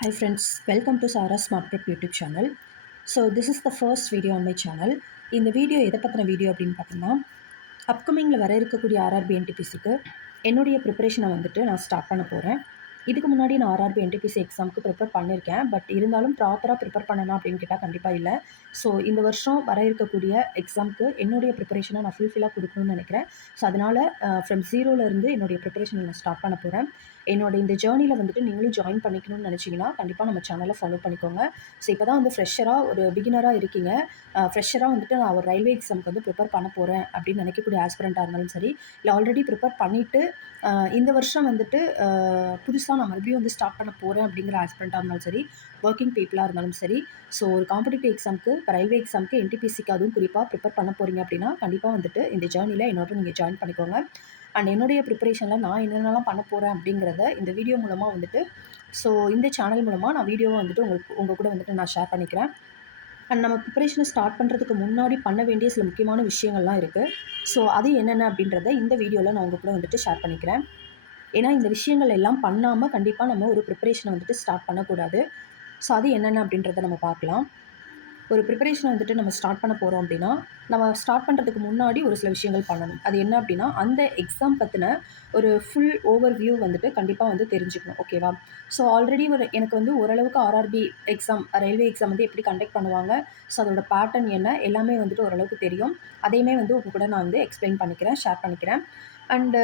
Hi friends, welcome to Sarah Smart Prep YouTube channel. So this is the first video on my channel. இந்த video எதை பற்றின video அப்படின்னு பார்த்தீங்கன்னா அப்கமிங்கில் வர இருக்கக்கூடிய ஆர்ஆர்பி என்டிபிசிக்கு என்னுடைய ப்ரிப்பரேஷனை வந்துட்டு நான் ஸ்டார்ட் பண்ண போகிறேன். இதுக்கு முன்னாடி நான் ஆர்ஆர்பி என்டிபிசி எக்ஸாமுக்கு ப்ரிப்பேர் பண்ணியிருக்கேன். பட் இருந்தாலும் ப்ராப்பராக ப்ரிப்பேர் பண்ணணும் அப்படின்னு கேட்டால் கண்டிப்பாக இல்லை. ஸோ இந்த வருஷம் வர இருக்கக்கூடிய எக்ஸாமுக்கு என்னுடைய ப்ரிப்பரேஷனை நான் ஃபுல்ஃபில்லாக கொடுக்கணும்னு நினைக்கிறேன். ஸோ அதனால் ஃப்ரம் ஜீரோலேருந்து என்னுடைய ப்ரிப்பரேஷனை நான் ஸ்டார்ட் பண்ண போகிறேன். என்னோட இந்த ஜேர்னியில் வந்துட்டு நீங்களும் ஜாயின் பண்ணிக்கணும்னு நினச்சிங்கன்னா கண்டிப்பாக நம்ம சேனலை ஃபாலோ பண்ணிக்கோங்க. ஸோ இப்போ தான் வந்து ஃப்ரெஷராக ஒரு பிகினராக இருக்கீங்க. ஃப்ரெஷராக வந்துட்டு நான் ஒரு ரயில்வே எக்ஸாமுக்கு வந்து ப்ரிப்பேர் பண்ண போகிறேன் அப்படின்னு நினைக்கக்கூடிய ஆஸ்பிரண்ட்டாக இருந்தாலும் சரி, இல்லை ஆல்ரெடி ப்ரிப்பேர் பண்ணிவிட்டு இந்த வருஷம் வந்துட்டு புதுசாக நான் மறுபடியும் வந்து ஸ்டார்ட் பண்ண போகிறேன் அப்படிங்கிற ஆஸ்பிரண்ட்டாக இருந்தாலும் சரி, ஒர்க்கிங் பீப்புளாக இருந்தாலும் சரி, ஸோ ஒரு காம்படிட்டிவ் எக்ஸாமுக்கு இப்போ ரயில்வே எக்ஸாமுக்கு என்டிபிசிக்கு அதுவும் குறிப்பாக ப்ரிப்பேர் பண்ண போகிறீங்க அப்படின்னா கண்டிப்பாக வந்துட்டு இந்த ஜேர்னியில் என்னோட நீங்கள் ஜாயின் பண்ணிக்கோங்க. அண்ட் என்னுடைய ப்ரிப்பரேஷனில் நான் என்னென்னலாம் பண்ண போகிறேன் அப்படிங்கிறத இந்த வீடியோ மூலமாக வந்துட்டு ஸோ இந்த சேனல் மூலமாக நான் வீடியோவை வந்துட்டு உங்கள் கூட வந்துட்டு நான் ஷேர் பண்ணிக்கிறேன். அண்ட் நம்ம ப்ரிப்பரேஷனை ஸ்டார்ட் பண்ணுறதுக்கு முன்னாடி பண்ண வேண்டிய சில முக்கியமான விஷயங்கள்லாம் இருக்குது. ஸோ அது என்னென்ன அப்படின்றத இந்த வீடியோவில் நான் உங்கள் கூட வந்துட்டு ஷேர் பண்ணிக்கிறேன். ஏன்னா இந்த விஷயங்கள் எல்லாம் பண்ணாமல் கண்டிப்பாக நம்ம ஒரு ப்ரிப்பரேஷனை வந்துட்டு ஸ்டார்ட் பண்ணக்கூடாது. ஸோ அது என்னென்ன அப்படின்றத நம்ம பார்க்கலாம். ஒரு ப்ரிப்பரேஷனை வந்துட்டு நம்ம ஸ்டார்ட் பண்ண போகிறோம் அப்படின்னா, நம்ம ஸ்டார்ட் பண்ணுறதுக்கு முன்னாடி ஒரு சில விஷயங்கள் பண்ணணும். அது என்ன அப்படின்னா, அந்த எக்ஸாம் பற்றின ஒரு ஃபுல் ஓவர் வியூ வந்துட்டு கண்டிப்பாக வந்து தெரிஞ்சுக்கணும். ஓகேவா? ஸோ ஆல்ரெடி எனக்கு வந்து ஓரளவுக்கு ஆர்ஆர்பி எக்ஸாம், ரயில்வே எக்ஸாம் வந்து எப்படி கண்டக்ட் பண்ணுவாங்க, ஸோ அதோட பேட்டர்ன் என்ன, எல்லாமே வந்துட்டு ஓரளவுக்கு தெரியும். அதையுமே வந்து உங்க கூட நான் வந்து எக்ஸ்பிளைன் பண்ணிக்கிறேன், ஷேர் பண்ணிக்கிறேன். அண்டு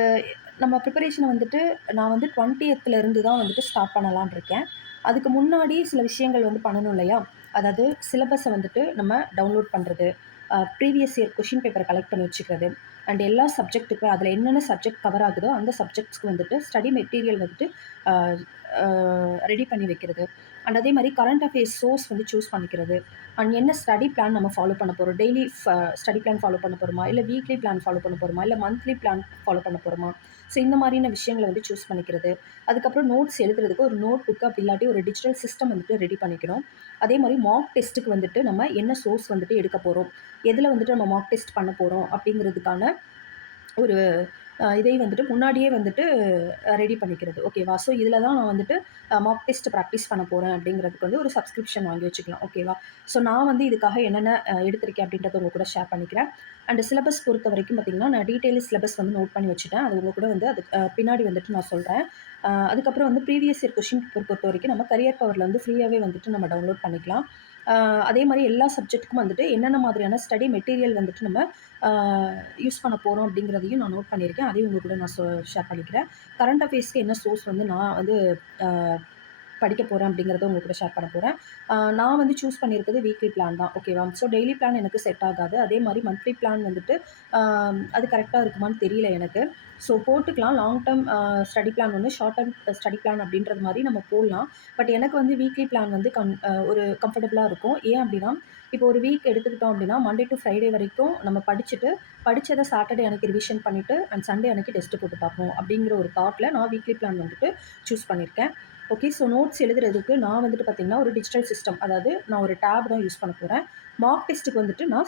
நம்ம ப்ரிப்பரேஷனை வந்துட்டு நான் வந்து 20th தான் வந்துட்டு ஸ்டார்ட் பண்ணலான்னு இருக்கேன். அதுக்கு முன்னாடி சில விஷயங்கள் வந்து பண்ணணும் இல்லையா? அதாவது சிலபஸை வந்துட்டு நம்ம டவுன்லோட் பண்ணுறது, ப்ரீவியஸ் இயர் கொஷின் பேப்பரை கலெக்ட் பண்ணி வச்சுக்கிறது, அண்ட் எல்லா சப்ஜெக்ட்டுக்கும் அதில் என்னென்ன சப்ஜெக்ட் கவர் ஆகுதோ அந்த சப்ஜெக்ட்ஸ்க்கு வந்துட்டு ஸ்டடி மெட்டீரியல் வந்துட்டு ரெடி பண்ணி வைக்கிறது. அண்ட் அதே மாதிரி கரண்ட் அஃபேர்ஸ் சோர்ஸ் வந்து சூஸ் பண்ணிக்கிறது. அண்ட் என்ன ஸ்டடி பிளான் நம்ம ஃபாலோ பண்ண போகிறோம், டெய்லி ஸ்டடி பிளான் ஃபாலோ பண்ண போகிறோமா, இல்லை வீக்லி பிளான் ஃபாலோ பண்ண போகிறோமா, இல்லை மந்த்லி பிளான் ஃபாலோ பண்ண போகிறோமா, ஸோ இந்த மாதிரியான விஷயங்களை வந்து சூஸ் பண்ணிக்கிறது. அதுக்கப்புறம் நோட்ஸ் எழுதுறதுக்கு ஒரு நோட் புக்கு அப்படி இல்லாட்டி ஒரு டிஜிட்டல் சிஸ்டம் வந்துட்டு ரெடி பண்ணிக்கணும். அதே மாதிரி மார்க் டெஸ்ட்டுக்கு வந்துட்டு நம்ம என்ன சோர்ஸ் வந்துட்டு எடுக்க போகிறோம், எதில் வந்துட்டு நம்ம மார்க் டெஸ்ட் பண்ண போகிறோம் அப்படிங்கிறதுக்கான ஒரு இதை வந்துட்டு முன்னாடியே வந்துட்டு ரெடி பண்ணிக்கிறது. ஓகேவா? ஸோ இதில் தான் நான் வந்துட்டு மார்க் டெஸ்ட் ப்ராக்டிஸ் பண்ண போகிறேன் அப்படிங்கிறதுக்கு வந்து ஒரு சப்ஸ்கிரிப்ஷன் வாங்கி வச்சுக்கலாம். ஓகேவா? ஸோ நான் வந்து இதுக்காக என்னென்ன எடுத்திருக்கேன் அப்படின்றத உங்கள் கூட ஷேர் பண்ணிக்கிறேன். அண்ட் சிலபஸ் பொறுத்த வரைக்கும் பார்த்திங்கன்னா, நான் டீட்டெயில் சிலபஸ் வந்து நோட் பண்ணி வச்சுட்டேன். அது உங்கள் கூட வந்து அது பின்னாடி வந்துட்டு நான் சொல்கிறேன். அதுக்கப்புறம் வந்து ப்ரீவியஸ் இயர் கொஷின் பேப்பர் பொறுத்த வரைக்கும் நம்ம கரியர் பவரில் வந்து ஃப்ரீயாகவே வந்துட்டு நம்ம டவுன்லோட் பண்ணிக்கலாம். அதே மாதிரி எல்லா சப்ஜெக்ட்டுக்கும் வந்துட்டு என்னென்ன மாதிரியான ஸ்டடி மெட்டீரியல் வந்துட்டு நம்ம யூஸ் பண்ண போகிறோம் அப்படிங்கிறதையும் நான் நோட் பண்ணியிருக்கேன். அதையும் உங்கள் கூட நான் ஷேர் பண்ணிக்கிறேன். கரண்ட் அஃபேர்ஸ்க்கு என்ன சோர்ஸ் வந்து நான் வந்து படிக்க போகிறேன் அப்படிங்கிறத உங்கள் கூட ஷேர் பண்ண போகிறேன். நான் வந்து சூஸ் பண்ணியிருக்கிறது வீக்லி பிளான் தான். ஓகேவா? ஸோ டெய்லி பிளான் எனக்கு செட் ஆகாது. அதே மாதிரி மந்த்லி பிளான் வந்துட்டு அது கரெக்டாக இருக்குமான்னு தெரியல எனக்கு. ஸோ போட்டுக்கலாம். லாங் டேர்ம் ஸ்டடி பிளான் ஒன்று, ஷார்ட் டேர்ம் ஸ்டடி பிளான் அப்படின்றது மாதிரி நம்ம போடலாம். பட் எனக்கு வந்து வீக்லி பிளான் வந்து ஒரு கம்ஃபர்டபுளாக இருக்கும். ஏன் அப்படின்னா, இப்போ ஒரு வீக் எடுத்துக்கிட்டோம் அப்படின்னா, மண்டே டு ஃப்ரைடே வரைக்கும் நம்ம படித்ததை சாட்டர்டே அன்னைக்கு ரிவிஷன் பண்ணிவிட்டு அண்ட் சண்டே அன்னைக்கு டெஸ்ட்டு போட்டு பார்ப்போம் அப்படிங்கிற ஒரு தாட்டில் நான் வீக்லி பிளான் வந்துட்டு சூஸ் பண்ணியிருக்கேன். ஓகே. ஸோ நோட்ஸ் எழுதுறதுக்கு நான் வந்துட்டு பார்த்தீங்கன்னா, ஒரு டிஜிட்டல் சிஸ்டம், அதாவது நான் ஒரு டேப் தான் யூஸ் பண்ண போகிறேன். மார்க் டெஸ்ட்டுக்கு வந்துட்டு நான்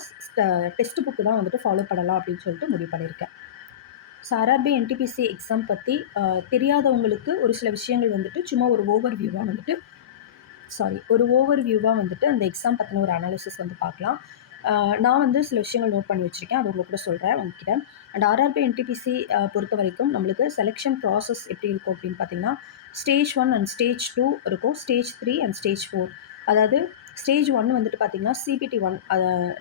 டெக்ஸ்ட் புக்கு தான் வந்துட்டு ஃபாலோ பண்ணலாம் அப்படின்னு சொல்லிட்டு முடிவு பண்ணியிருக்கேன். ஸோ ஆர்ஆர்பி என்டிபிசி எக்ஸாம் பற்றி தெரியாதவங்களுக்கு ஒரு சில விஷயங்கள் வந்துட்டு சும்மா ஒரு ஓவர் வியூவாக வந்துட்டு அந்த எக்ஸாம் பற்றின ஒரு அனாலிசிஸ் வந்து பார்க்கலாம். நான் வந்து சில விஷயங்கள் நோட் பண்ணி வச்சுருக்கேன். அது உங்களுக்கு கூட சொல்கிறேன் உங்ககிட்ட. அண்ட் ஆர்ஆர்பி என்டிபிசி பொறுத்த வரைக்கும் நம்மளுக்கு செலெக்ஷன் ப்ராசஸ் எப்படி இருக்கும் அப்படின்னு பார்த்தீங்கன்னா, ஸ்டேஜ் 1 அண்ட் ஸ்டேஜ் 2 இருக்கும். Stage 3 and stage 4. அதாவது ஸ்டேஜ் 1 வந்துட்டு பார்த்தீங்கன்னா, சிபிடி 1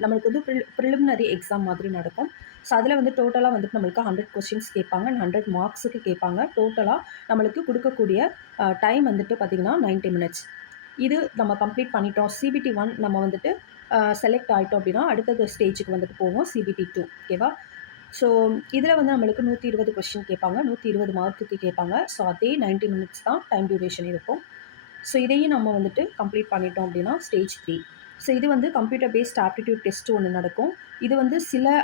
நம்மளுக்கு வந்து ப்ரிலிமினரி எக்ஸாம் மாதிரி நடக்கும். ஸோ அதில் வந்து டோட்டலாக வந்துட்டு நம்மளுக்கு 100 கொஸ்டின்ஸ் கேட்பாங்க. 100 மார்க்ஸுக்கு கேட்பாங்க. டோட்டலாக நம்மளுக்கு கொடுக்கக்கூடிய டைம் வந்துட்டு பார்த்திங்கன்னா 90 மினிட்ஸ். இது நம்ம கம்ப்ளீட் பண்ணிட்டோம். சிபிடி 1 நம்ம வந்துட்டு செலக்ட் ஆகிட்டோம் அப்படின்னா அடுத்தது ஸ்டேஜுக்கு வந்துட்டு போவோம், சிபிடி 2. ஓகேவா? ஸோ இதில் வந்து நம்மளுக்கு 120 கொஸ்டின் கேட்பாங்க. 120 மார்க்குக்கு கேட்பாங்க. ஸோ அதே 90 மினிட்ஸ் தான் டைம் டியூரேஷன் இருக்கும். ஸோ இதையும் நம்ம வந்துட்டு கம்ப்ளீட் பண்ணிட்டோம் அப்படின்னா ஸ்டேஜ் 3. ஸோ இது வந்து கம்ப்யூட்டர் பேஸ்ட் ஆப்டிடியூட் டெஸ்ட் ஒன்று நடக்கும். இது வந்து சில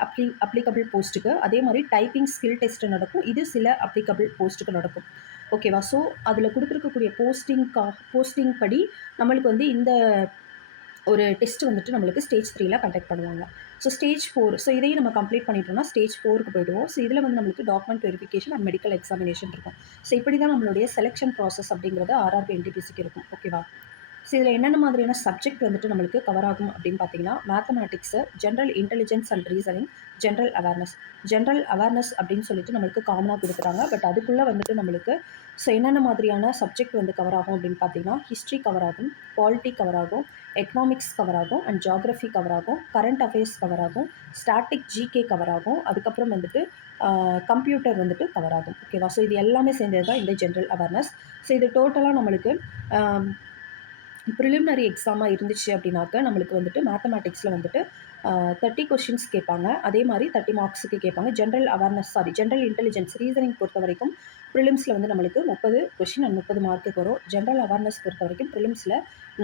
அப்ளிகபிள் போஸ்ட்டுக்கு, அதே மாதிரி டைப்பிங் ஸ்கில் டெஸ்ட் நடக்கும். இது சில அப்ளிகபிள் போஸ்ட்டுக்கு நடக்கும். ஓகேவா? ஸோ அதில் கொடுத்துருக்கக்கூடிய போஸ்டிங் படி நம்மளுக்கு வந்து இந்த ஒரு டெஸ்ட் வந்துட்டு நம்மளுக்கு ஸ்டேஜ் 3ல கண்டக்ட் பண்ணுவாங்க. ஸோ ஸ்டேஜ் 4 ஸோ இதையும் நம்ம கம்ப்ளீட் பண்ணிட்டோம்னா ஸ்டேஜ் 4க்கு போயிடுவோம். ஸோ இதில வந்து நம்மளுக்கு document verification and medical examination இருக்கும். ஸோ இப்படி தான் நம்மளுடைய செலக்ஷன் ப்ராசஸ் அப்படிங்கிறது ஆர்ஆர்பி என்டிபிசிக்கு இருக்கும். ஓகேவா? ஸோ இதில என்னென்ன மாதிரியான சப்ஜெக்ட் வந்துட்டு நம்மளுக்கு கவர் ஆகும் அப்படின்னு பார்த்தீங்கன்னா, mathematics, general intelligence and reasoning, general awareness. General awareness அப்படின்னு சொல்லிட்டு நம்மளுக்கு காமனா குடுக்குறாங்க. பட் அதுக்குள்ள வந்துட்டு நம்மளுக்கு ஸோ என்னென்ன மாதிரியான சப்ஜெக்ட் வந்து கவர் ஆகும் அப்படின்னு பார்த்தீங்கன்னா, ஹிஸ்ட்ரி கவர் ஆகும், பாலிட்டி கவர் ஆகும், எக்கனாமிக்ஸ் கவர் ஆகும் அண்ட் ஜியோகிராஃபி கவர் ஆகும், கரண்ட் அஃபேர்ஸ் கவர் ஆகும், ஸ்டாட்டிக் ஜிகே கவர் ஆகும். அதுக்கப்புறம் வந்துட்டு கம்ப்யூட்டர் வந்துட்டு கவர் ஆகும். ஓகேவா? ஸோ இது எல்லாமே சேர்ந்தது தான் இந்த ஜெனரல் அவேர்னஸ். ஸோ இது டோட்டலா நம்மளுக்கு ப்ரிலிமினரி எக்ஸாமா இருந்துச்சு அப்படின்னாக்க, நம்மளுக்கு வந்துட்டு மேத்தமேட்டிக்ஸில் வந்துட்டு 30 கொஸ்டின்ஸ் கேட்பாங்க. அதே மாரி 30 மார்க்ஸுக்கு கேட்பாங்க. ஜெனரல் இன்டெலிஜென்ஸ் ரீசனிங் பொறுத்தவரைக்கும் ப்ரிலிம்ஸில் வந்து நம்மளுக்கு 30 கொஸ்டின் அண்ட் 30 மார்க்குக்கு வரும். ஜெனரல் அவேர்னஸ் பொறுத்தவரைக்கும் ப்ரிலிம்ஸில்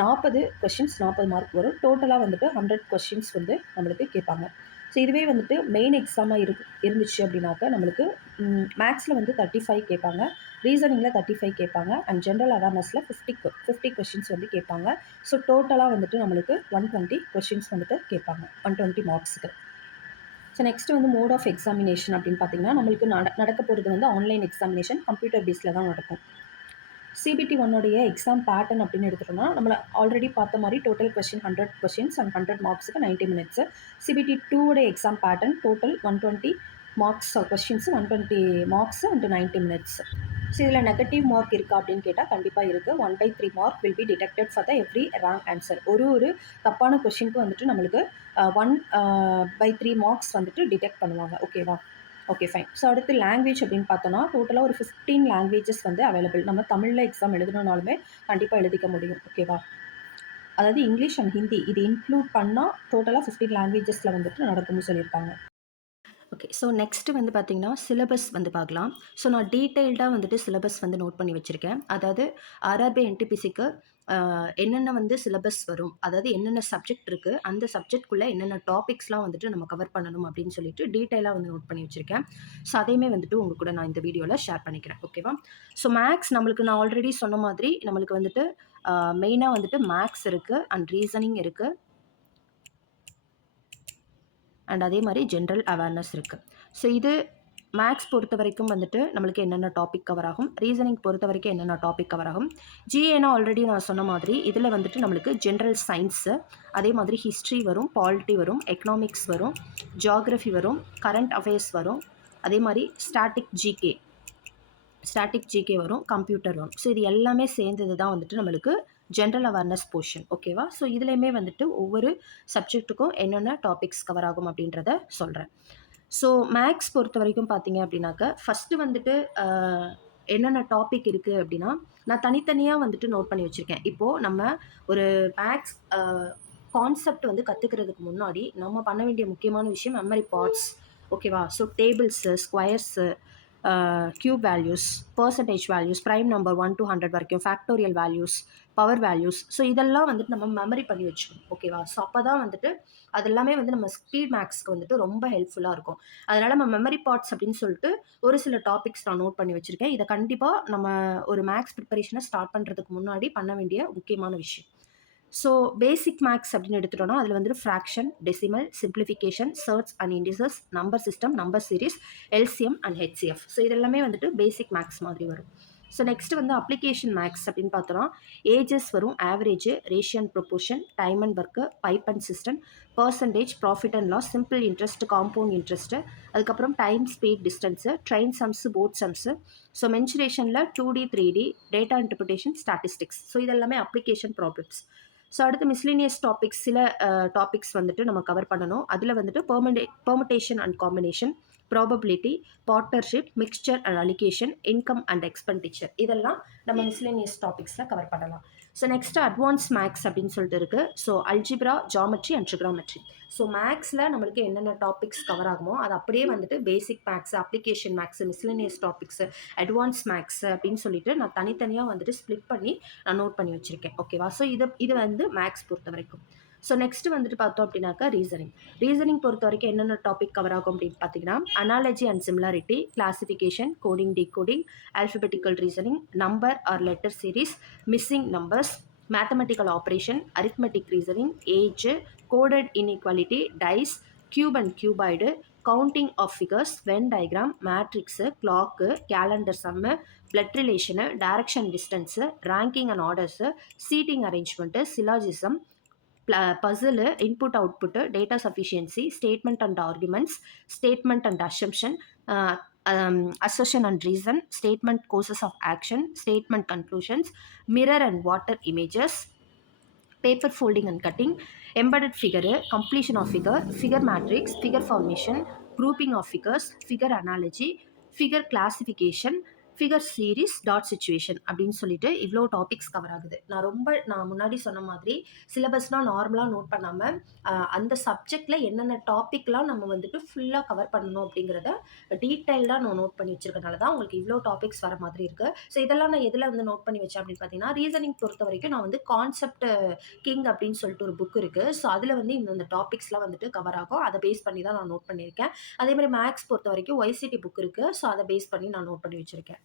40 கொஸ்டின்ஸ் 40 மார்க் வரும். டோட்டலா வந்துட்டு 100 கொஸ்டின்ஸ் வந்து நம்மளுக்கு கேட்பாங்க. ஸோ இதுவே வந்துட்டு மெயின் எக்ஸாமா இருந்துச்சு அப்படின்னாக்க, நம்மளுக்கு மேத்ஸில் வந்து 35 கேட்பாங்க. ரீசனிங்கில் 35 கேட்பாங்க அண்ட் ஜெனரல் அவேர்னஸில் 50 கொஸ்டின்ஸ் வந்து கேட்பாங்க. ஸோ டோட்டலாக வந்துட்டு நம்மளுக்கு 120 கொஸ்டின்ஸ் வந்துட்டு கேட்பாங்க 120 மார்க்ஸுக்கு. ஸோ நெக்ஸ்ட் வந்து மோட் ஆஃப் எக்ஸாமினேஷன் அப்படின்னு பார்த்தீங்கன்னா, நம்மளுக்கு நடக்க போகிறது வந்து ஆன்லைன் எக்ஸாமினேஷன் கம்ப்யூட்டர் பேஸில் தான் நடக்கும். சிபிடி 1 எக்ஸாம் பேட்டர்ன் அப்படின்னு எடுத்துட்டோம்னா, நம்மள ஆல்ரெடி பார்த்த மாதிரி டோட்டல் கொஸ்டின் 100 கொஸ்டின்ஸ் அண்ட் 100 மார்க்ஸுக்கு 90 minutes. CBT 2 exam pattern total 120 marks questions 120 marks and 90 minutes. So இதில் நெகட்டிவ் மார்க் இருக்கா அப்படின்னு கேட்டால் கண்டிப்பாக இருக்குது. 1/3 mark will be deducted for the every wrong answer. ஒரு தப்பான கொஸ்டினுக்கு வந்துட்டு நம்மளுக்கு 1/3 மார்க்ஸ் வந்துட்டு டிடெக்ட் பண்ணுவாங்க. ஓகேவா? Okay fine. ஸோ அடுத்து லாங்குவேஜ் அப்படின்னு பார்த்தோன்னா, டோட்டலாக ஒரு 15 லாங்குவேஜஸ் வந்து அவைலபிள். நம்ம தமிழில் எக்ஸாம் எழுதணும்னாலுமே கண்டிப்பாக எழுதிக்க முடியும். ஓகேவா? அதாவது இங்கிலீஷ் அண்ட் ஹிந்தி இது இன்க்ளூட் பண்ணால் டோட்டலாக 15 லாங்குவேஜஸில் வந்துட்டு நடக்கும்னு சொல்லியிருக்காங்க. ஓகே. ஸோ நெக்ஸ்ட்டு வந்து பார்த்தீங்கன்னா, சிலபஸ் வந்து பார்க்கலாம். ஸோ நான் டீட்டெயில்டாக வந்துட்டு சிலபஸ் வந்து நோட் பண்ணி வச்சுருக்கேன். அதாவது ஆர்ஆர்பி என்டிபிசிக்கு என்னென்ன வந்து சிலபஸ் வரும், அதாவது என்னென்ன சப்ஜெக்ட் இருக்குது, அந்த சப்ஜெக்ட்குள்ளே என்னென்ன டாபிக்ஸ்லாம் வந்துட்டு நம்ம கவர் பண்ணணும் அப்படின்னு சொல்லிட்டு டீட்டெயிலாக வந்து நோட் பண்ணி வச்சுருக்கேன். ஸோ அதையுமே வந்துட்டு உங்கள் கூட நான் இந்த வீடியோவில் ஷேர் பண்ணிக்கிறேன். ஓகேவா? ஸோ மேக்ஸ் நம்மளுக்கு நான் ஆல்ரெடி சொன்ன மாதிரி நம்மளுக்கு வந்துட்டு மெயினாக வந்துட்டு மேக்ஸ் இருக்குது அண்ட் ரீசனிங் இருக்குது. அண்ட் அதே மாதிரி ஜென்ரல் அவேர்னஸ் இருக்குது. ஸோ இது மேக்ஸ் பொறுத்த வரைக்கும் வந்துட்டு நம்மளுக்கு என்னென்ன டாபிக் கவர் ஆகும், ரீசனிங் பொறுத்த வரைக்கும் என்னென்ன டாபிக் கவர் ஆகும். ஜிஏனா ஆல்ரெடி நான் சொன்ன மாதிரி இதில் வந்துட்டு நம்மளுக்கு ஜென்ரல் சயின்ஸு, அதே மாதிரி ஹிஸ்ட்ரி வரும், பாலிட்டி வரும், எக்கனாமிக்ஸ் வரும், ஜியோகிராஃபி வரும், கரண்ட் அஃபேர்ஸ் வரும், அதே மாதிரி ஸ்டாட்டிக் ஜிகே வரும், கம்ப்யூட்டர் வரும். ஸோ இது எல்லாமே சேர்ந்தது தான் வந்துட்டு நம்மளுக்கு ஜென்ரல் அவேர்னஸ் போர்ஷன். ஓகேவா? ஸோ இதுலேயுமே வந்துட்டு ஒவ்வொரு சப்ஜெக்ட்டுக்கும் என்னென்ன டாபிக்ஸ் கவர் ஆகும் அப்படின்றத சொல்கிறேன். ஸோ மேக்ஸ் பொறுத்த வரைக்கும் பார்த்தீங்க அப்படின்னாக்க, ஃபஸ்ட்டு வந்துட்டு என்னென்ன டாபிக் இருக்குது அப்படின்னா, நான் தனித்தனியாக வந்துட்டு நோட் பண்ணி வச்சுருக்கேன். இப்போது நம்ம ஒரு மேக்ஸ் கான்செப்ட் வந்து கற்றுக்கிறதுக்கு முன்னாடி நம்ம பண்ண வேண்டிய முக்கியமான விஷயம் மெமரி பார்ட்ஸ். ஓகேவா? So tables, squares, cube values, percentage values, prime number 1 to 100 வரைக்கும், factorial values, power values. So இதெல்லாம் வந்துட்டு நம்ம மெமரி பண்ணி வச்சுக்கணும். ஓகேவா? ஸோ அப்போ தான் வந்துட்டு அது எல்லாமே வந்து நம்ம ஸ்பீட் மேக்ஸ்க்கு வந்துட்டு ரொம்ப ஹெல்ப்ஃபுல்லாக இருக்கும். அதனால் நம்ம மெமரி பார்ட்ஸ் அப்படின்னு சொல்லிட்டு ஒரு சில டாபிக்ஸ் நான் நோட் பண்ணி வச்சுருக்கேன். இதை கண்டிப்பாக நம்ம ஒரு மேக்ஸ் ப்ரிப்பரேஷனை ஸ்டார்ட் பண்ணுறதுக்கு முன்னாடி பண்ண வேண்டிய முக்கியமான விஷயம். ஸோ பேசிக் மேக்ஸ் அப்படின்னு எடுத்துட்டோம்னா, அதில் வந்துட்டு fraction, decimal, simplification, surds and indices, number system, number series, LCM and HCF. So இது எல்லாமே வந்துட்டு பேசிக் மேக்ஸ் மாதிரி வரும். ஸோ நெக்ஸ்ட் வந்து அப்ளிகேஷன் மேக்ஸ் அப்படின்னு பார்த்தோன்னா, ஏஜஸ் வரும், average, ratio and proportion, time and work, pipe and cistern, percentage, profit and loss, simple interest, compound interest, அதுக்கப்புறம் time, speed, distance, train sums, boat sums, so மென்சுரேஷனில் 2D 3D, data interpretation, statistics. So இதெல்லாமே application problems. So அடுத்து miscellaneous topics சில topics வந்துட்டு நம்ம cover பண்ணணும். அதில் வந்துட்டு permutation and combination, probability, partnership, mixture and alligation, income and expenditure இதெல்லாம் நம்ம மிஸ்லினியஸ் டாபிக்ஸில் கவர் பண்ணலாம். ஸோ நெக்ஸ்ட்டு அட்வான்ஸ் மேக்ஸ் அப்படின்னு சொல்லிட்டு இருக்குது. So algebra, geometry and trigonometry. So மேக்ஸில் நம்மளுக்கு என்னென்ன டாபிக்ஸ் கவர் ஆகுமோ அது அப்படியே வந்துட்டு basic maths, application maths, miscellaneous topics, advance maths அப்படின்னு சொல்லிட்டு நான் தனித்தனியாக வந்துட்டு ஸ்ப்ளிட் பண்ணி நான் நோட் பண்ணி வச்சுருக்கேன். ஓகேவா? ஸோ இது வந்து மேக்ஸ் பொறுத்த வரைக்கும். ஸோ நெக்ஸ்ட்டு வந்துட்டு பார்த்தோம் அப்படின்னாக்கா ரீசனிங் பொறுத்த வரைக்கும் என்னென்ன டாபிக் கவர் ஆகும் அப்படின்னு பார்த்தீங்கன்னா, analogy and similarity, classification, coding, decoding, alphabetical reasoning, number or letter series, missing numbers, mathematical operation, arithmetic reasoning, age, coded inequality, dice, cube and cuboid, counting of figures, Venn diagram, matrix, clock, calendar sum, blood relation, direction distance, ranking and orders, seating arrangement, syllogism, puzzle, input output, data sufficiency, statement and arguments, statement and assumption, assertion and reason, statement causes of action, statement conclusions, mirror and water images, paper folding and cutting, embedded figure, completion of figure, figure matrix, figure formation, grouping of figures, figure analogy, figure classification, figure series dot situation அப்படின்னு சொல்லிட்டு இவ்வளோ topics cover ஆகுது. நான் முன்னாடி சொன்ன மாதிரி சிலபஸ்லாம் நார்மலாக note பண்ணாமல் அந்த சப்ஜெக்டில் என்னென்ன டாப்பிக்லாம் நம்ம வந்துட்டு ஃபுல்லாக கவர் பண்ணணும் அப்படிங்கிறத டீட்டெயில்டாக நான் நோட் பண்ணி வச்சிருக்கனால தான் உங்களுக்கு இவ்வளோ டாபிக்ஸ் வர மாதிரி இருக்குது. ஸோ இதெல்லாம் நான் எதில் வந்து நோட் பண்ணி வச்சேன் அப்படின்னு பார்த்தீங்கன்னா, ரீசனிங் பொறுத்த வரைக்கும் நான் வந்து கான்செப்ட் கிங் அப்படின்னு சொல்லிட்டு ஒரு புக் இருக்குது. ஸோ அதில் வந்து இந்த டாபிக்ஸ்லாம் வந்துட்டு கவர் ஆகும். அதை பேஸ் பண்ணி தான் நான் நோட் பண்ணியிருக்கேன். அதே மாதிரி மேக்ஸ் பொறுத்த வரைக்கும் ஒய்சிடி புக் இருக்குது. ஸோ அதை பேஸ் பண்ணி நான் நோட் பண்ணி வச்சுருக்கேன்.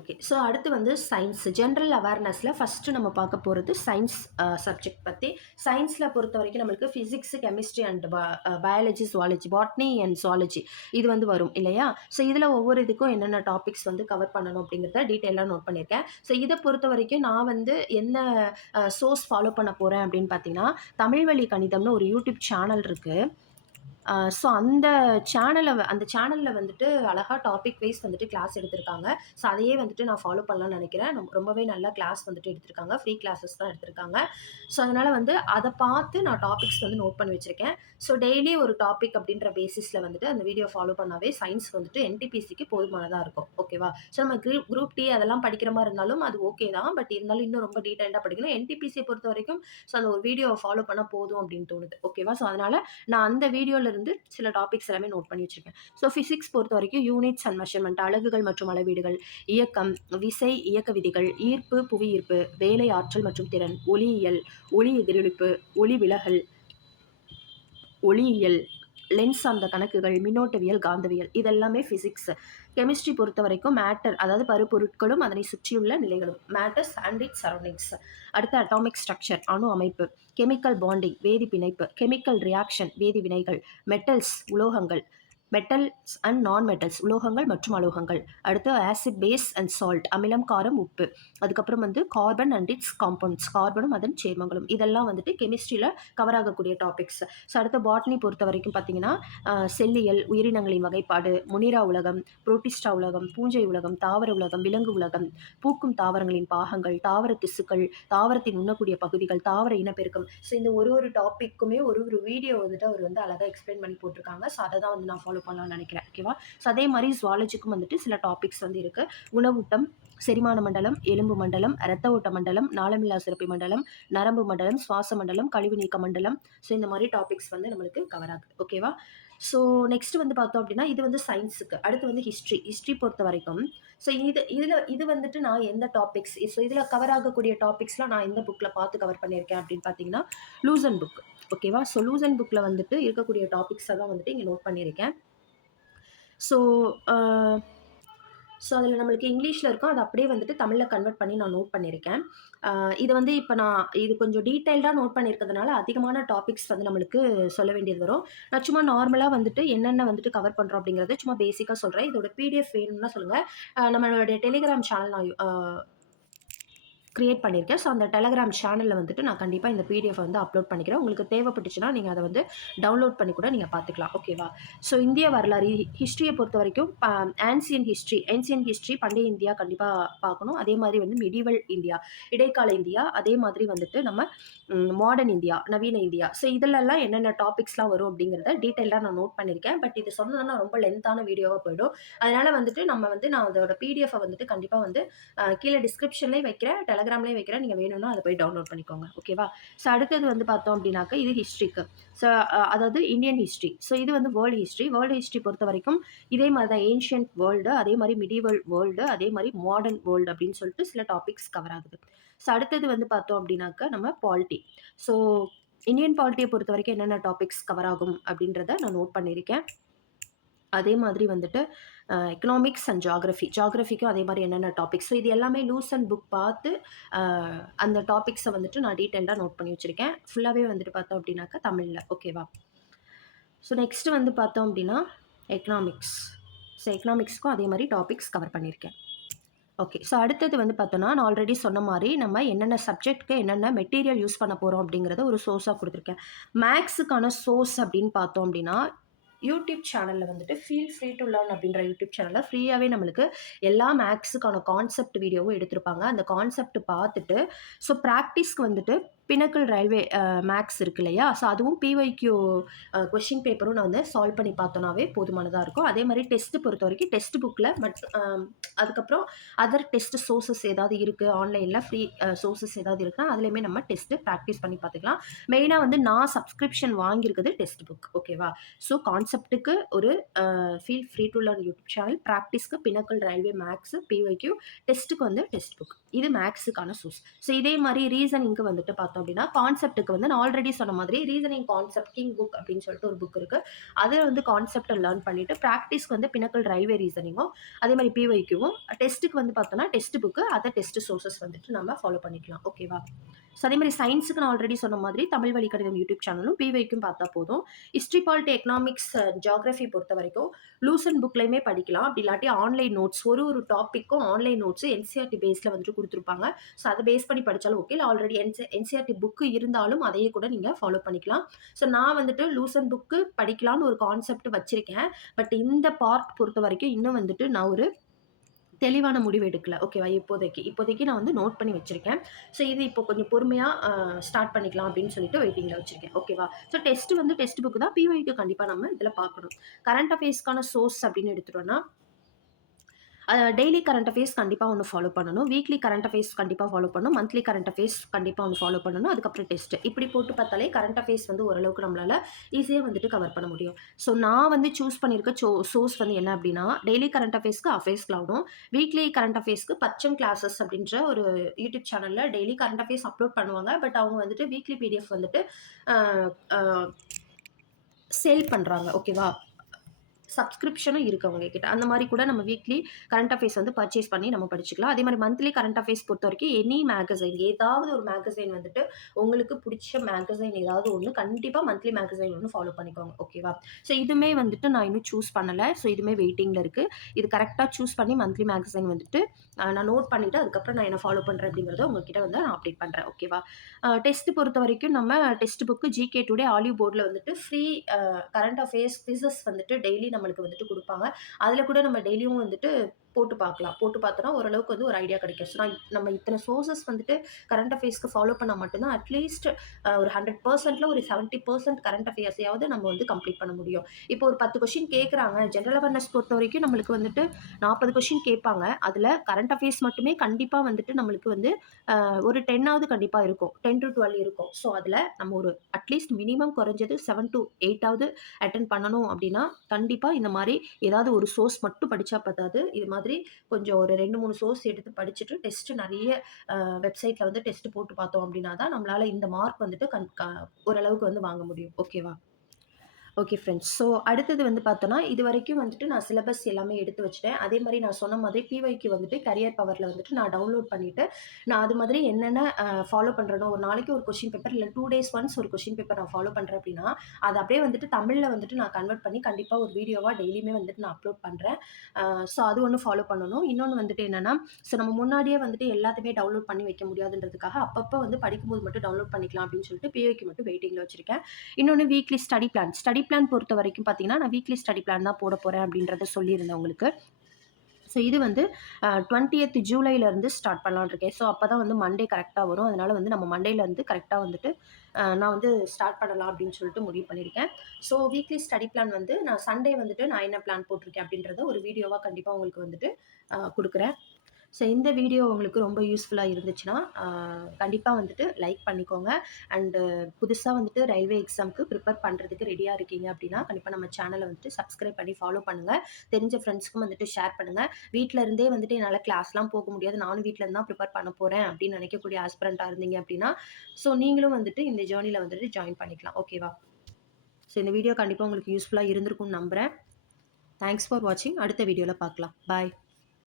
ஓகே. ஸோ அடுத்து வந்து சயின்ஸ் ஜென்ரல் அவேர்னஸில் ஃபஸ்ட்டு நம்ம பார்க்க போகிறது சயின்ஸ் சப்ஜெக்ட் பற்றி. சயின்ஸில் பொறுத்த வரைக்கும் நம்மளுக்கு physics, chemistry and biology, zoology, botany and zoology இது வந்து வரும் இல்லையா? ஸோ இதில் ஒவ்வொரு இதுக்கும் என்னென்ன டாபிக்ஸ் வந்து கவர் பண்ணணும் அப்படிங்கிறத டீட்டெயிலாக நோட் பண்ணியிருக்கேன். ஸோ இதை பொறுத்த வரைக்கும் நான் வந்து என்ன சோர்ஸ் ஃபாலோ பண்ண போகிறேன் அப்படின்னு பார்த்தீங்கன்னா, தமிழ்வழி கணிதம்னு ஒரு யூடியூப் சேனல் இருக்குது. ஸோ அந்த சேனலில் வந்துட்டு அழகாக டாபிக் வைஸ் வந்துட்டு கிளாஸ் எடுத்திருக்காங்க. ஸோ அதையே வந்துட்டு நான் ஃபாலோ பண்ணலான்னு நினைக்கிறேன். ரொம்பவே நல்லா கிளாஸ் வந்துட்டு எடுத்திருக்காங்க. ஃப்ரீ கிளாஸஸ் தான் எடுத்திருக்காங்க. ஸோ அதனால் வந்து அதை பார்த்து நான் டாபிக்ஸ் வந்து நோட் பண்ணி வச்சுருக்கேன். ஸோ டெய்லி ஒரு டாபிக் அப்படின்ற பேசிஸில் வந்துட்டு அந்த வீடியோ ஃபாலோ பண்ணாவே சயின்ஸ் வந்துட்டு என்டிபிசிக்கு போதுமானதாக இருக்கும். ஓகேவா? ஸோ நம்ம குரூப் டி அதெல்லாம் படிக்கிற மாதிரி இருந்தாலும் அது ஓகே தான். பட் இருந்தாலும் இன்னும் ரொம்ப டீட்டெயில்டாக படிக்கணும். என்டிபிசியை பொறுத்த வரைக்கும் ஸோ அந்த ஒரு வீடியோவை ஃபாலோ பண்ணால் போதும் அப்படின்னு தோணுது. ஓகேவா? ஸோ அதனால் நான் அந்த வீடியோவில் இருந்து சில டாபிக்ஸ் எல்லாமே நோட் பண்ணி வச்சிருக்கேன். ஸோ ஃபிசிக்ஸ் பொறுத்த வரைக்கும் யூனிட்ஸ் அண்ட் மெஷர்மெண்ட், அலகுகள் மற்றும் அளவீடுகள், இயக்கம், விசை, இயக்க விதிகள், ஈர்ப்பு, புவி ஈர்ப்பு, வேலை, ஆற்றல் மற்றும் திறன், ஒளியியல், ஒளி எதிரொலிப்பு, ஒளி விலகல், ஒளியியல், லென்ஸ் சார்ந்த கணக்குகள், மின்னோட்டவியல், காந்தவியல், இதெல்லாமே ஃபிசிக்ஸ். கெமிஸ்ட்ரி பொறுத்த வரைக்கும் மேட்டர், அதாவது பருப்பொருட்களும் அதனை சுற்றியுள்ள நிலைகளும், மேட்டர்ஸ் அண்ட் இட்ஸ் சரௌண்டிங்ஸ். அடுத்து அட்டாமிக் ஸ்ட்ரக்சர், அணு அமைப்பு, கெமிக்கல் பாண்டிங், வேதி பிணைப்பு, கெமிக்கல் ரியாக்ஷன், வேதி வினைகள், மெட்டல்ஸ், உலோகங்கள், மெட்டல்ஸ் அண்ட் நான் மெட்டல்ஸ், உலோகங்கள் மற்றும் அலோகங்கள். அடுத்து ஆசிட், பேஸ் அண்ட் சால்ட், அமிலம், காரம், உப்பு. அதுக்கப்புறம் வந்து கார்பன் அண்ட் இட்ஸ் காம்பவுண்ட்ஸ், கார்பனும் அதன் சேர்மங்களும். இதெல்லாம் வந்துட்டு கெமிஸ்ட்ரியில் கவர் ஆகக்கூடிய டாபிக்ஸ். ஸோ அடுத்து பாட்னி பொறுத்த வரைக்கும் பார்த்தீங்கன்னா, செல்லியல், உயிரினங்களின் வகைப்பாடு, முனிரா உலகம், புரோட்டிஸ்டா உலகம், பூஞ்சை உலகம், தாவர உலகம், விலங்கு உலகம், பூக்கும் தாவரங்களின் பாகங்கள், தாவர திசுக்கள், தாவரத்தின் உண்ணக்கூடிய பகுதிகள், தாவர இனப்பெருக்கம். ஸோ இந்த ஒரு டாப்பிக்குமே ஒரு வீடியோ வந்துட்டு அவர் வந்து அழகாக எக்ஸ்பிளைன் பண்ணி போட்டிருக்காங்க. ஸோ அதை தான் வந்து நான் ஃபாலோ பண்ணலாம்னு நினைக்கிறேன். ஓகேவா? ஸோ அதே மாதிரி ஜுவாலஜிக்கும் வந்துட்டு சில டாபிக்ஸ் வந்து இருக்குது. உணவூட்டம், செரிமான மண்டலம், எலும்பு மண்டலம், இரத்த ஓட்ட மண்டலம், நாளமில்லா சுரப்பி மண்டலம், நரம்பு மண்டலம், சுவாச மண்டலம், கழிவு நீக்க மண்டலம். ஸோ இந்த மாதிரி டாபிக்ஸ் வந்து நம்மளுக்கு கவர் ஆகுது. ஓகேவா? ஸோ நெக்ஸ்ட் வந்து பார்த்தோம் அப்படின்னா, இது வந்து சயின்ஸுக்கு. அடுத்து வந்து ஹிஸ்ட்ரி பொறுத்த வரைக்கும் ஸோ இது வந்துட்டு நான் எந்த டாபிக்ஸ், ஸோ இதில் கவர் ஆகக்கூடிய டாபிக்ஸ்லாம் நான் எந்த புக்கில் பார்த்து கவர் பண்ணியிருக்கேன் அப்படின்னு பார்த்தீங்கன்னா, லூசன் புக். ஓகேவா? ஸோ லூசன் புக்கில் வந்துட்டு இருக்கக்கூடிய டாபிக்ஸை தான் வந்துட்டு இங்கே நோட் பண்ணியிருக்கேன். ஸோ அதில் நம்மளுக்கு இங்கிலீஷில் இருக்கும். அது அப்படியே வந்துட்டு தமிழில் கன்வெர்ட் பண்ணி நான் நோட் பண்ணியிருக்கேன். இது வந்து இப்போ இது கொஞ்சம் டீட்டெயில்டாக நோட் பண்ணியிருக்கிறதுனால அதிகமான டாபிக்ஸ் வந்து நம்மளுக்கு சொல்ல வேண்டியது வரும். நான் சும்மா நார்மலாக வந்துட்டு என்னென்ன வந்துட்டு கவர் பண்ணுறோம் அப்படிங்கிறத சும்மா பேசிக்காக சொல்கிறேன். இதோட பிடிஎஃப் வேணும்னா சொல்லுங்கள். நம்மளுடைய டெலிகிராம் சேனல் நான் கிரியேட் பண்ணியிருக்கேன். ஸோ அந்த டெலகிராம் சேனலில் வந்துட்டு நான் கண்டிப்பாக இந்த பிடிஎஃப் வந்து அப்லோட் பண்ணிக்கிறேன். உங்களுக்கு தேவைப்பட்டுச்சுன்னா நீங்கள் அதை வந்து டவுன்லோட் பண்ணி கூட நீங்கள் பார்த்துக்கலாம். ஓகேவா? ஸோ இந்திய வரலாறு, ஹிஸ்ட்ரியை பொறுத்த வரைக்கும் ஆன்சியன் ஹிஸ்ட்ரி, பண்டைய இந்தியா கண்டிப்பாக பார்க்கணும். அதே மாதிரி வந்து மிடிவல் இந்தியா, இடைக்கால இந்தியா, அதே மாதிரி வந்துட்டு நம்ம மாடர்ன் இந்தியா, நவீன இந்தியா. ஸோ இதிலெல்லாம் என்னென்ன டாபிக்ஸ்லாம் வரும் அப்படிங்கிறத டீட்டெயிலாக நான் நோட் பண்ணியிருக்கேன். பட் இது சொன்னதுன்னா ரொம்ப லென்த்தான வீடியோவாக போயிடும். அதனால் வந்துட்டு நான் அதோட பிடிஎஃபை வந்துட்டு கண்டிப்பாக வந்து கீழே டிஸ்கிரிப்ஷன்லேயே வைக்கிறேன், டெலகிராம்லேயே வைக்கிறேன். நீங்கள் வேணும்னா அதை போய் டவுன்லோட் பண்ணிக்கோங்க. ஓகேவா? ஸோ அடுத்தது வந்து பார்த்தோம் அப்படின்னாக்கா, இது ஹிஸ்ட்ரிக்கு. ஸோ அதாவது இந்தியன் ஹிஸ்ட்ரி. ஸோ இது வந்து வேர்ல்டு ஹிஸ்ட்ரி பொறுத்த வரைக்கும் இதே மாதிரி தான் ஏன்ஷியன்ட் வேர்ல்டு, அதே மாதிரி மிடிவல் வேர்ல்டு, அதே மாதிரி மாடர்ன் வேர்ல்டு அப்படின்னு சொல்லிட்டு சில டாபிக்ஸ் கவர் ஆகுது. ஸோ அடுத்தது வந்து பார்த்தோம் அப்படின்னாக்கா நம்ம பாலிட்டி. ஸோ இந்தியன் பாலிட்டியை பொறுத்த வரைக்கும் என்னென்ன டாபிக்ஸ் கவர் ஆகும் அப்படின்றத நான் நோட் பண்ணியிருக்கேன். அதே மாதிரி வந்துட்டு எக்கனாமிக்ஸ் அண்ட் ஜியாகிரஃபிக்கும் அதே மாதிரி என்னென்ன டாபிக்ஸ். ஸோ இது எல்லாமே லூஸ் அண்ட் புக் பார்த்து அந்த டாபிக்ஸை வந்துட்டு நான் டீட்டெயில்டாக நோட் பண்ணி வச்சுருக்கேன். ஃபுல்லாகவே வந்துட்டு பார்த்தோம் அப்படின்னாக்கா தமிழில். ஓகேவா? ஸோ நெக்ஸ்ட்டு வந்து பார்த்தோம் அப்படின்னா எக்கனாமிக்ஸ். ஸோ எக்கனாமிக்ஸ்க்கும் அதே மாதிரி டாபிக்ஸ் கவர் பண்ணியிருக்கேன். ஓகே. ஸோ அடுத்தது வந்து பார்த்தோன்னா, நான் ஆல்ரெடி சொன்ன மாரி நம்ம என்னென்ன சப்ஜெக்ட்க்கு என்னென்ன மெட்டீரியல் யூஸ் பண்ண போறோம் அப்படிங்கிறத ஒரு சோர்ஸா குடுத்துருக்கேன். மேக்ஸுக்கான சோர்ஸ் அப்படின்னு பார்த்தோம் அப்படின்னா, யூடியூப் சேனல்ல வந்துட்டு ஃபீல் ஃப்ரீ டூ லேர்ன் அப்படின்ற யூடியூப் சேனல்ல ஃப்ரீயாவே நம்மளுக்கு எல்லா மேக்ஸுக்கான கான்செப்ட் வீடியோவும் எடுத்திருப்பாங்க. அந்த கான்செப்ட் பார்த்துட்டு, ஸோ பிராக்டிஸ்க்கு வந்துட்டு பினக்கிள் ரயில்வே மேக்ஸ் இருக்கு இல்லையா? ஸோ அதுவும் பிஒய்க்யூ கொஸ்டின் பேப்பரும் நான் வந்து சால்வ் பண்ணி பார்த்தோம்னாவே போதுமானதா இருக்கும். அதே மாரி டெஸ்ட் பொறுத்தவரைக்கும் டெக்ஸ்ட் புக்ல அதுக்கப்புறம் அதர் டெஸ்ட் சோர்சஸ் ஏதாவது இருக்கு, ஆன்லைன்ல ஃப்ரீ சோர்சஸ் ஏதாவது இருக்குன்னா, அதுலயுமே நம்ம டெஸ்ட் பிராக்டிஸ் பண்ணி பார்த்துக்கலாம். மெயினா வந்து நான் சப்ஸ்கிரிப்ஷன் வாங்கியிருக்குது டெக்ஸ்ட் புக். ஓகேவா? ஸோ கான்செப்ட்டுக்கு ஒரு feel free to learn YouTube channel, பிராக்டிஸ்க்கு பினக்கிள் ரயில்வே மேக்ஸ், பிஒய்க்யூ, டெஸ்ட்டுக்கு வந்து டெக்ஸ்ட் புக். இது மேக்ஸுக்கான சோர்ஸ். ஸோ இதே மாரி ரீசனிங்க்கு வந்துட்டு பார்த்தோம் அப்படின்னா, கான்செப்ட்டுக்கு வந்து நான் ஆல்ரெடி சொன்ன மாதிரி ரீசனிங் கான்செப்ட் கிங் புக் அப்படின்னு சொல்லிட்டு ஒரு புக் இருக்கு. அதுல வந்து கான்செப்ட்ட லேர்ன் பண்ணிட்டு, பிராக்டிஸ்க்கு வந்து பினக்கிள் ரயில்வே ரீசனிங்கும், அதே மாரி பிஒய்க்யூவும், டெஸ்ட்டுக்கு வந்து பார்த்தோம்னா text book, other test sources வந்துட்டு நம்ம ஃபாலோ பண்ணிக்கலாம். ஓகேவா? ஸோ அதே மாரி சயின்ஸுக்கு நான் ஆல்ரெடி சொன்ன மாதிரி தமிழ் வழி கணிதம் யூடியூப் சேனலும் பிஒய்க்கும் பார்த்தா போதும். ஹிஸ்ட்ரி, பாலிட்டி, எக்கனாமிக்ஸ், ஜியாகிரஃபி பொறுத்த வரைக்கும் லூசன் புக்லயுமே படிக்கலாம். அப்படி இல்லாட்டி ஆன்லைன் நோட்ஸ் ஒரு டாபிக்கும் ஆன்லைன் நோட்ஸ் என்சிஆர்டி பேஸ்ல வந்துட்டு குடுத்துருப்பாங்க. ஸோ அத பேஸ் பண்ணி படிச்சாலும் ஓகே. இல்ல ஆல்ரெடி என்சிஆர்டி புக் இருந்தாலும் அதையே கூட நீங்க ஃபாலோ பண்ணிக்கலாம். ஸோ நான் வந்துட்டு லூசன் புக்கு படிக்கலாம்னு ஒரு கான்செப்ட் வச்சிருக்கேன். பட் இந்த பார்ட் பொறுத்த வரைக்கும் இன்னும் வந்துட்டு நான் ஒரு தெளிவான முடிவு எடுக்கல. ஓகேவா? இப்போதைக்கு நான் வந்து நோட் பண்ணி வச்சிருக்கேன். ஸோ இது இப்போ கொஞ்சம் பொறுமையா ஸ்டார்ட் பண்ணிக்கலாம் அப்படின்னு சொல்லிட்டு வெயிட்டிங்ல வச்சிருக்கேன். ஓகேவா? ஸோ டெஸ்ட் வந்து டெக்ஸ்ட் புக் தான். பிஒய்க்கு கண்டிப்பா நம்ம இதுல பார்க்கணும். கரண்ட் அஃபேர்ஸ்க்கான சோர்ஸ் அப்படின்னு எடுத்துட்டோம்னா, டெய்லி கரண்ட் அஃபேர்ஸ் கண்டிப்பா ஒண்ணு ஃபாலோ பண்ணணும். வீக்லி கரண்ட் அஃபேர்ஸ் கண்டிப்பா ஃபாலோ பண்ணணும். மந்த்லி கரண்ட் அஃபேர்ஸ் கண்டிப்பா ஒண்ணு ஃபாலோ பண்ணணும். அதுக்கப்புறம் டெஸ்ட். இப்படி போட்டு பார்த்தாலே கரண்ட் அஃபேர்ஸ் வந்து ஓரளவுக்கு நம்மளால ஈஸியா வந்துட்டு கவர் பண்ண முடியும். ஸோ நான் வந்து சூஸ் பண்ணியிருக்க சோர்ஸ் வந்து என்ன அப்படின்னா, டெய்லி கரண்ட் அஃபேர்ஸ்க்கு அஃபேர்ஸ் கிளவுடும், வீக்லி கரண்ட் அஃபேர்ஸ்க்கு பச்சம் கிளாஸஸ் அப்படின்ற ஒரு யூடியூப் சேனல்ல டெய்லி கரண்ட் அஃபேர்ஸ் அப்லோட் பண்ணுவாங்க. பட் அவங்க வந்துட்டு வீக்லி பிடிஎஃப் வந்துட்டு அ அ சேல் பண்றாங்க. ஓகேவா? சப்ஸ்கிரிப்ஷனும் இருக்கு அவங்க கிட்ட. அந்த மாரி கூட நம்ம வீக்லி கரண்ட் அஃபேர்ஸ் வந்து பர்ச்சேஸ் பண்ணி நம்ம படிச்சுக்கலாம். அதே மாரி மந்த்லி கரண்ட் அஃபேர்ஸ் பொறுத்தவரைக்கும் எனி மேகசைன் ஏதாவது ஒரு மேகசைன் வந்துட்டு உங்களுக்கு புடிச்ச மேகசைன் ஏதாவது ஒண்ணு கண்டிப்பா மந்த்லி மேகசைன் ஒண்ணு ஃபாலோ பண்ணிக்கோங்க. ஓகேவா? ஸோ இதுவுமே வந்துட்டு நான் இன்னும் சூஸ் பண்ணல. ஸோ இதுவுமே வெயிட்டிங்ல இருக்கு. இது கரெக்ட்டா சூஸ் பண்ணி மந்த்லி மேகசைன் வந்துட்டு நான் நோட் பண்ணிட்டு அதுக்கப்புறம் நான் என்ன ஃபாலோ பண்றேன் அப்படிங்கிறத உங்ககிட்ட வந்து நான் அப்டேட் பண்றேன். ஓகேவா? டெஸ்ட் பொறுத்தவரைக்கும் நம்ம text book GK today olive போர்ட்ல வந்துட்டு ஃப்ரீ கரண்ட் அஃபேர்ஸ் குவிஸஸ் வந்துட்டு டெய்லி நம்மளுக்கு வந்துட்டு குடுப்பாங்க. அதுல கூட நம்ம டெய்லியும் வந்துட்டு போட்டு பார்க்கலாம். போட்டு பார்த்தோம்னா ஓரளவுக்கு வந்து ஒரு ஐடியா கிடைக்கும். ஸோ நம்ம இத்தன சோர்சஸ் வந்துட்டு கரண்ட் அஃபேர்ஸ்க்கு ஃபாலோ பண்ணா மட்டும் தான் அட்லீஸ்ட் ஒரு 100%ல ஒரு 70% கரண்ட் அஃபேர்ஸையாவது நம்ம வந்து கம்ப்ளீட் பண்ண முடியும். இப்போ ஒரு 10 கொஸ்டின் கேட்குறாங்க. ஜெனரல் அவேர்னஸ் பொறுத்தவரைக்கும் நம்மளுக்கு வந்துட்டு 40 கொஸ்டின் கேட்பாங்க. அதுல கரண்ட் அஃபேர்ஸ் மட்டுமே கண்டிப்பா வந்துட்டு நம்மளுக்கு வந்து ஒரு 10ஆவது கண்டிப்பா இருக்கும். 10-12 இருக்கும். ஸோ அதுல நம்ம ஒரு அட்லீஸ்ட் மினிமம் குறைஞ்சது 7 to 8ஆவது அட்டெண்ட் பண்ணணும் அப்படின்னா, கண்டிப்பா இந்த மாரி ஏதாவது ஒரு சோர்ஸ் மட்டும் படிச்சா பத்தாது. இது மாதிரி கொஞ்சம் ஒரு 2, 3 சோர்ஸ் எடுத்து படிச்சுட்டு டெஸ்ட் நெறைய வெப்சைட்ல வந்து டெஸ்ட் போட்டு பார்த்தோம் அப்படின்னா தான் நம்மளால இந்த மார்க் வந்துட்டு ஓரளவுக்கு வந்து வாங்க முடியும். ஓகேவா? Okay friends. ஸோ அடுத்தது வந்து பார்த்தோன்னா, இதுவரைக்கும் வந்துட்டு நான் சிலபஸ் எல்லாமே எடுத்து வச்சுட்டேன். அதே மாரி நான் சொன்ன மாதிரி பிஒய்க்கு வந்துட்டு கரியர் பவர்ல வந்துட்டு நான் டவுன்லோட் பண்ணிட்டு, நான் அது மாதிரி என்னென்ன ஃபாலோ பண்றேனோ, ஒரு நாளைக்கு ஒரு கொஸ்டின் பேப்பர் இல்ல 2 டேஸ் ஒன்ஸ் ஒரு கொஸ்டின் பேப்பர் நான் ஃபாலோ பண்றேன் அப்படின்னா, அத அப்படியே வந்துட்டு தமிழ்ல வந்துட்டு நான் கன்வெர்ட் பண்ணி கண்டிப்பா ஒரு வீடியோவா டெய்லியுமே வந்துட்டு நான் அப்லோட் பண்றேன். ஸோ அது ஒண்ணு ஃபாலோ பண்ணணும். இன்னொன்னு வந்துட்டு என்னன்னா, ஸோ நம்ம முன்னாடியே வந்துட்டு எல்லாத்தையுமே டவுன்லோட் பண்ணி வைக்க முடியாதுன்றதுக்காக, அப்பப்ப வந்து படிக்கும்போது மட்டும் டவுன்லோட் பண்ணிக்கலாம் அப்படின்னு சொல்லிட்டு பிஒய்க்கு மட்டும் வெயிட்டிங்ல வச்சிருக்கேன். இன்னொன்னு weekly study plan. Study plan பொறுத்தவரைக்கும் பார்த்தீங்கன்னா, நான் வீக்லி ஸ்டடி பிளான் தான் போட போறேன் அப்படின்றத சொல்லியிருந்தேன் உங்களுக்கு. ஸோ இது வந்து 20th ஜூலைலருந்து ஸ்டார்ட் பண்ணலான்னு இருக்கேன். ஸோ அப்பதான் வந்து மண்டே கரெக்ட்டா வரும். அதனால வந்து நம்ம மண்டேலருந்து கரெக்ட்டா வந்துட்டு நான் வந்து ஸ்டார்ட் பண்ணலாம் அப்படின்னு சொல்லிட்டு முடிவு பண்ணியிருக்கேன். ஸோ வீக்லி ஸ்டடி பிளான் வந்து நான் சண்டே வந்துட்டு நான் என்ன பிளான் போட்டிருக்கேன் அப்படின்றத ஒரு வீடியோவா கண்டிப்பா உங்களுக்கு வந்துட்டு குடுக்குறேன். ஸோ இந்த வீடியோ உங்களுக்கு ரொம்ப யூஸ்ஃபுல்லா இருந்துச்சுன்னா, கண்டிப்பா வந்துட்டு லைக் பண்ணிக்கோங்க. அண்டு புதுசா வந்துட்டு ரயில்வே எக்ஸாம்க்கு ப்ரிப்பேர் பண்றதுக்கு ரெடியா இருக்கீங்க அப்படின்னா, கண்டிப்பா நம்ம சேனல வந்துட்டு சப்ஸ்கிரைப் பண்ணி ஃபாலோ பண்ணுங்க. தெரிஞ்ச ஃப்ரெண்ட்ஸ்க்கும் வந்துட்டு ஷேர் பண்ணுங்க. வீட்ல இருந்தே வந்துட்டு என்னால கிளாஸ்லாம் போக முடியாது. நானும் வீட்ல இருந்து தான் ப்ரிப்பேர் பண்ண போறேன் அப்படின்னு நினைக்கக்கூடிய ஆஸ்பிரண்ட்டா இருந்தீங்க அப்படின்னா, ஸோ நீங்களும் வந்துட்டு இந்த ஜர்னில வந்துட்டு ஜாயின் பண்ணிக்கலாம். ஓகேவா? ஸோ இந்த வீடியோ கண்டிப்பா உங்களுக்கு யூஸ்ஃபுல்லா இருந்திருக்கும்னு நம்புறேன். தேங்க்ஸ் ஃபார் வாட்சிங். அடுத்த வீடியோல பார்க்கலாம். பாய்.